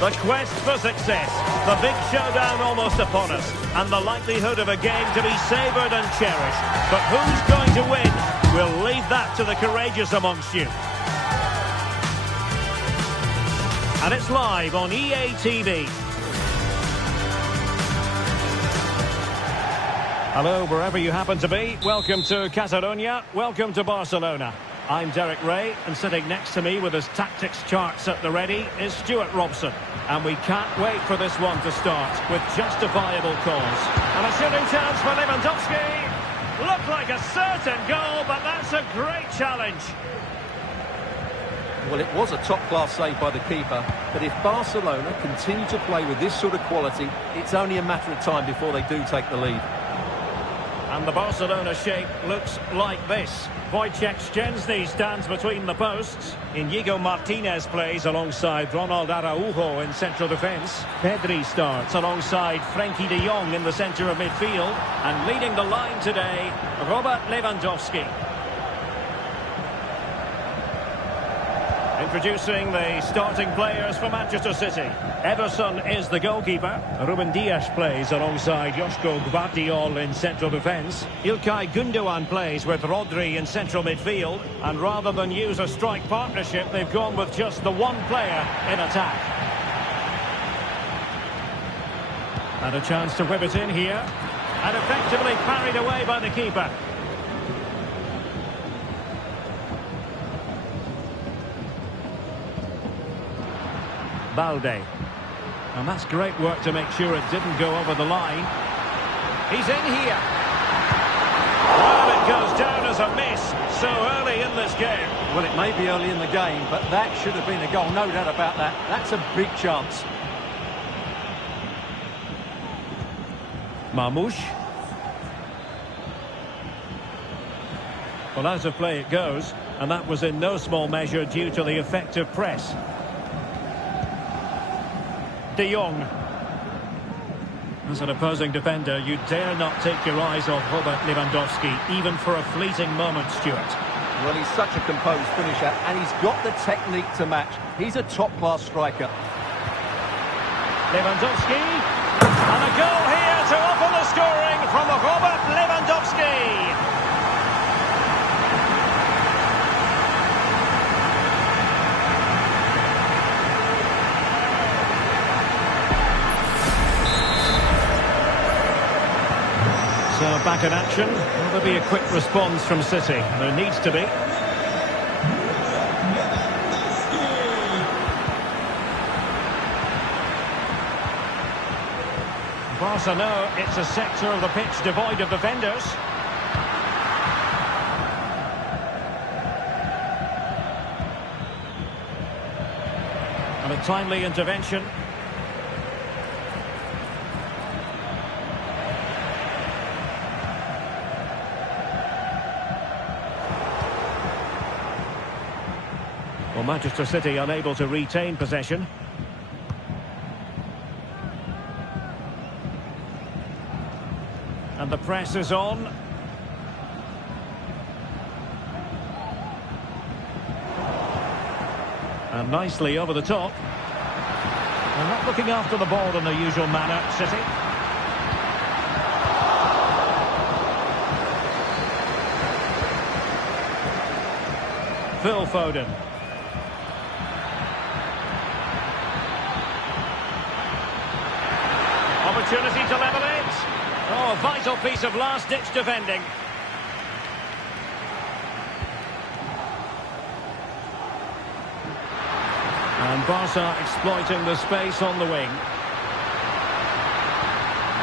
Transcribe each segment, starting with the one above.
The quest for success, the big showdown almost upon us, and the likelihood of a game to be savoured and cherished. But who's going to win? We'll leave that to the courageous amongst you. And it's live on EA TV. Hello, wherever you happen to be. Welcome to Catalonia. Welcome to Barcelona. I'm Derek Ray, and sitting next to me with his tactics charts at the ready is Stuart Robson. And we can't wait for this one to start with justifiable cause. And a shooting chance for Lewandowski. Looked like a certain goal, but that's a great challenge. Well, it was a top-class save by the keeper, but if Barcelona continue to play with this sort of quality, it's only a matter of time before they do take the lead. And the Barcelona shape looks like this. Wojciech Szczęsny stands between the posts. Inigo Martinez plays alongside Ronald Araujo in central defence. Pedri starts alongside Frenkie de Jong in the centre of midfield. And leading the line today, Robert Lewandowski. Introducing the starting players for Manchester City. Ederson is the goalkeeper. Ruben Dias plays alongside Joško Gvardiol in central defence. Ilkay Gundogan plays with Rodri in central midfield. And rather than use a strike partnership, they've gone with just the one player in attack. And a chance to whip it in here. And effectively parried away by the keeper. Balde. And that's great work to make sure it didn't go over the line. He's in here. Well, it goes down as a miss so early in this game. Well, it may be early in the game, but that should have been a goal, no doubt about that. That's a big chance. Marmoush. Well, out of play it goes, and that was in no small measure due to the effective press. De Jong. As an opposing defender, you dare not take your eyes off Robert Lewandowski, even for a fleeting moment, Stuart. Well, he's such a composed finisher, and he's got the technique to match. He's a top-class striker. Lewandowski. And a goal here to open the scoring from Robert Lewandowski. So back in action. Will there be a quick response from City? There needs to be. Barca know it's a sector of the pitch devoid of defenders. And a timely intervention. Well, Manchester City unable to retain possession. And the press is on. And nicely over the top. They're not looking after the ball in the usual manner, City. Phil Foden. Opportunity to level it. Oh, a vital piece of last-ditch defending. And Barca exploiting the space on the wing.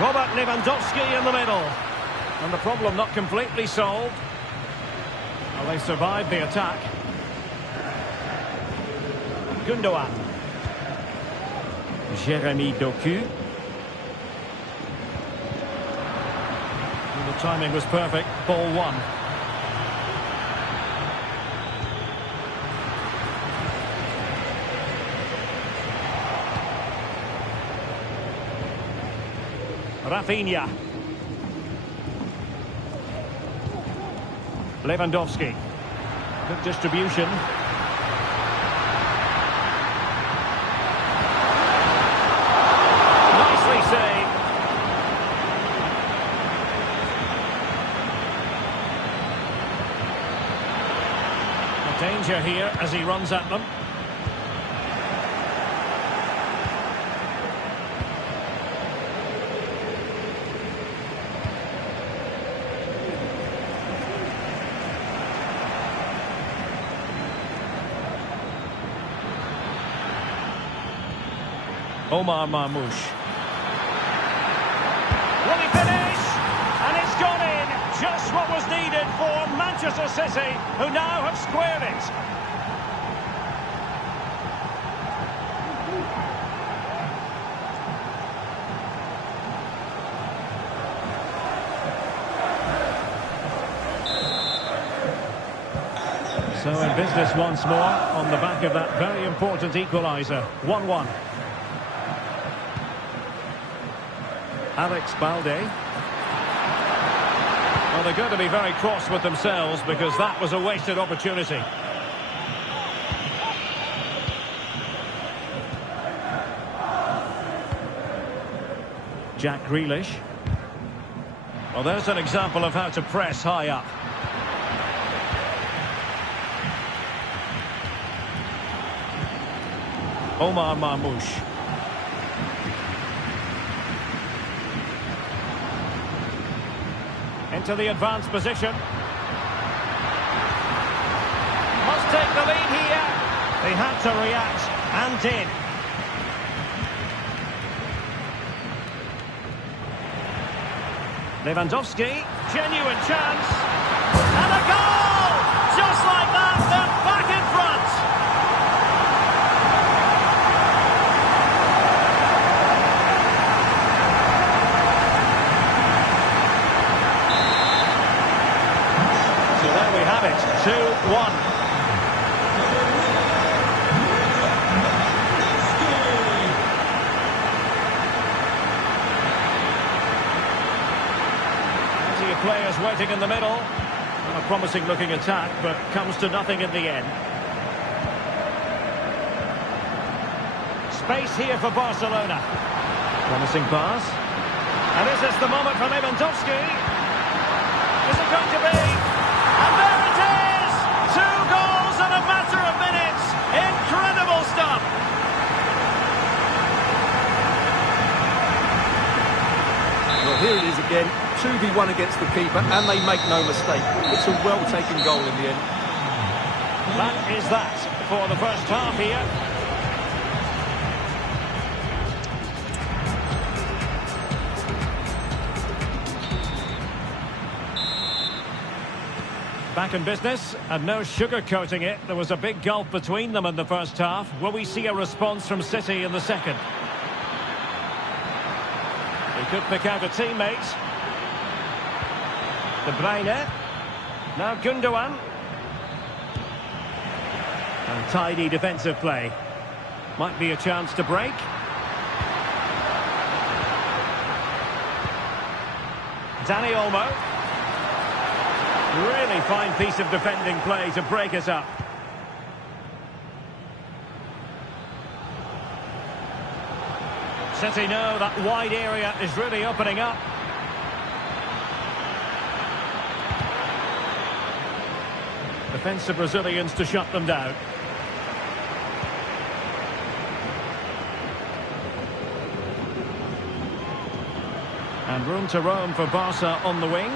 Robert Lewandowski in the middle. And the problem not completely solved. Well, they survived the attack. Gundogan. Jeremy Doku. The timing was perfect. Ball one. Rafinha. Lewandowski. Good distribution. danger here as he runs at them. Omar Marmoush. Will he finish? And it's gone in. Just what was needed for Manchester City, who now have squared it. So in business once more on the back of that very important equaliser. 1-1. Alex Balde. Well, they're going to be very cross with themselves because that was a wasted opportunity. Jack Grealish. Well, there's an example of how to press high up. Omar Marmoush. Into the advanced position. Must take the lead here. They had to react and did. Lewandowski, genuine chance. And a goal! Just like that, they're back in front. So there we have it, 2-1. Players waiting in the middle. A promising looking attack, but comes to nothing in the end. Space here for Barcelona. Promising pass. And this is the moment for Lewandowski. Is it going to be? And there it is! 2 goals in a matter of minutes. Incredible stuff. Well, here it is again. 2v1 against the keeper, and they make no mistake. It's a well-taken goal in the end. That is that for the first half here. Back in business, and no sugarcoating it. There was a big gulf between them in the first half. Will we see a response from City in the second? He could pick out a teammate. De Bruyne. Now Gundogan. And tidy defensive play. Might be a chance to break. Dani Olmo. Really fine piece of defending play to break us up. City know that wide area is really opening up. Defensive Brazilians to shut them down. And room to roam for Barca on the wing.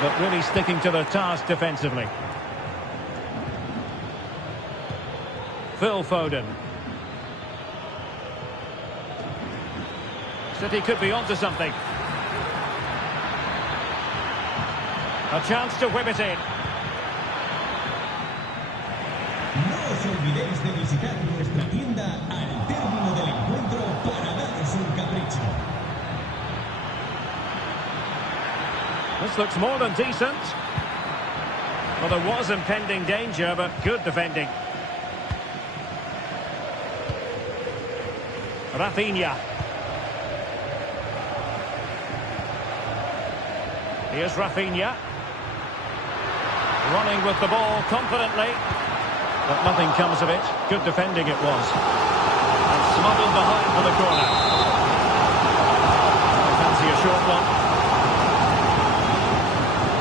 But really sticking to their task defensively. Phil Foden. City could be onto something. A chance to whip it in. No os olvidéis de visitar nuestra tienda al término del encuentro para daros un capricho. This looks more than decent. Well, there was impending danger, but good defending. Rafinha. Here's Rafinha. Running with the ball confidently. But nothing comes of it. Good defending it was. And smuggled behind for the corner. I fancy a short one.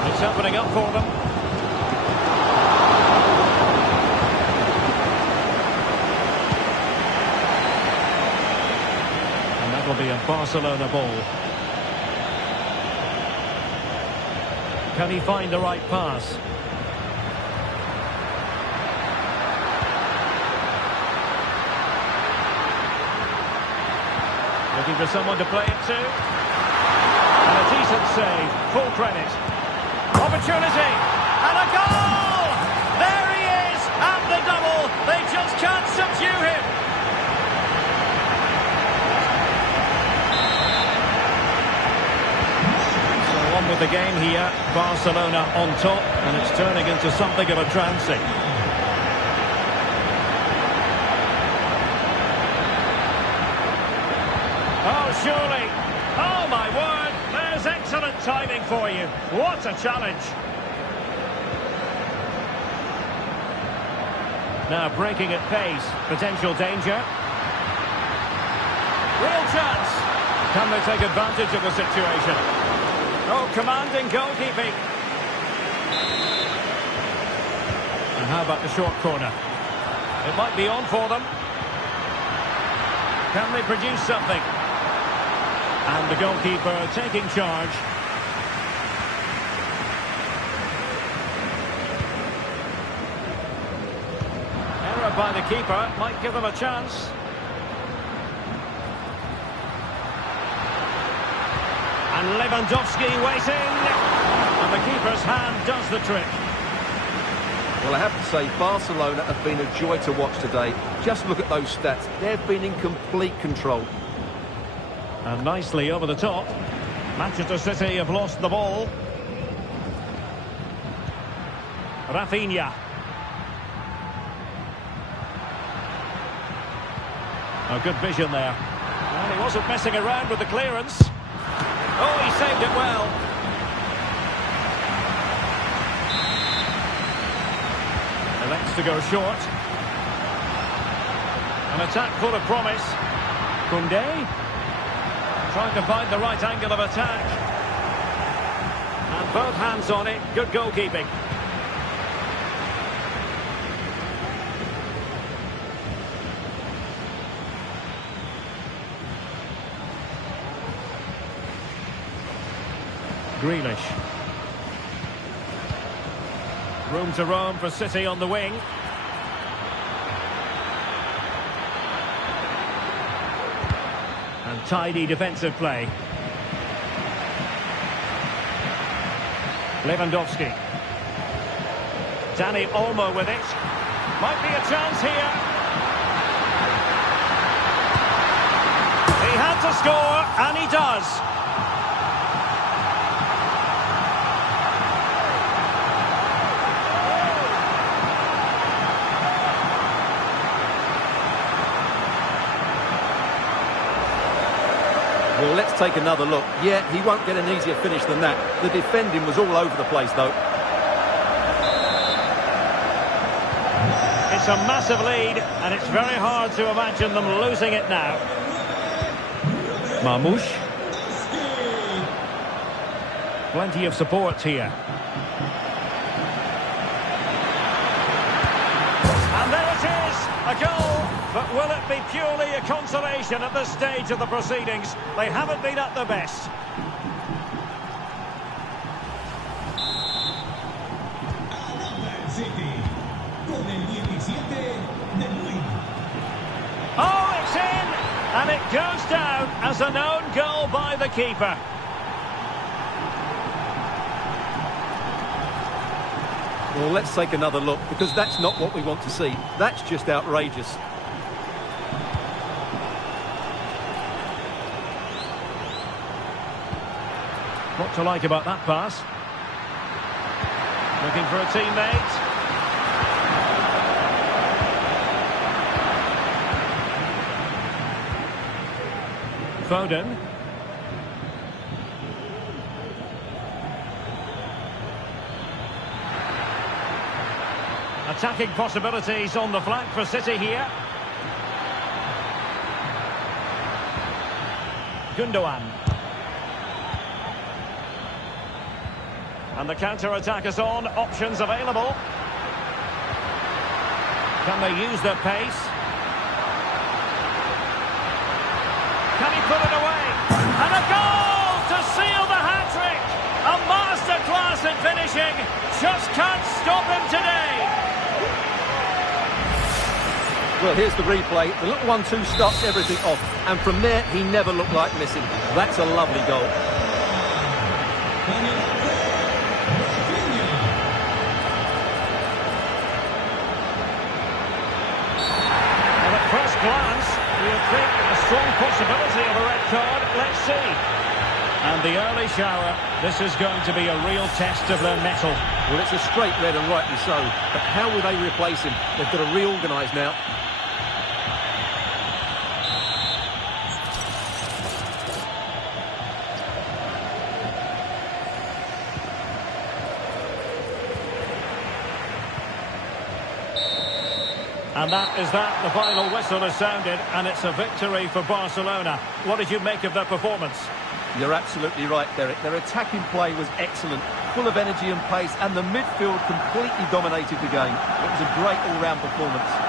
It's opening up for them. Barcelona ball. Can he find the right pass? Looking for someone to play it to. And a decent save. Full credit. Opportunity. And a goal! There he is! At the double. They just can't subdue him. So on with the game here. Barcelona on top. And it's turning into something of a trouncing. Oh, surely. Oh, my word. There's excellent timing for you. What a challenge. Now breaking at pace. Potential danger. Real chance. Can they take advantage of the situation? Oh, commanding goalkeeping. And how about the short corner? It might be on for them. Can they produce something? And the goalkeeper taking charge. Error by the keeper might give them a chance. And Lewandowski waiting. And the keeper's hand does the trick. Well, I have to say, Barcelona have been a joy to watch today. Just look at those stats. They've been in complete control. And nicely over the top. Manchester City have lost the ball. Rafinha. Oh, good vision there. Well, he wasn't messing around with the clearance. Oh, he saved it well. Elects to go short. An attack full of promise. Koundé. Trying to find the right angle of attack. And both hands on it. Good goalkeeping. Grealish. Room to roam for City on the wing. And tidy defensive play. Lewandowski. Dani Olmo with it. Might be a chance here. He had to score, and he does. Well, let's take another look. Yeah, he won't get an easier finish than that. The defending was all over the place, though. It's a massive lead, and it's very hard to imagine them losing it now. Marmoush. Plenty of support here. And there it is, a goal. But will it be purely a consolation at this stage of the proceedings? They haven't been at their best. Oh, it's in! And it goes down as an own goal by the keeper. Well, let's take another look, because that's not what we want to see. That's just outrageous. What to like about that pass? Looking for a teammate. Foden. Attacking possibilities on the flank for City here. Gundogan. And the counter-attack is on. Options available. Can they use their pace? Can he put it away? magnificent finishing. Just can't stop him today. Well, here's the replay. The little 1-2 starts everything off. And from there, he never looked like missing. That's a lovely goal. And at first glance, you would think a strong possibility of a red card. Let's see. And the early shower. This is going to be a real test of their mettle. Well, it's a straight red and rightly so. But how will they replace him? They've got to reorganise now. And that is that. The final whistle has sounded, and it's a victory for Barcelona. What did you make of their performance? You're absolutely right, Derek. Their attacking play was excellent, full of energy and pace, and the midfield completely dominated the game. It was a great all-round performance.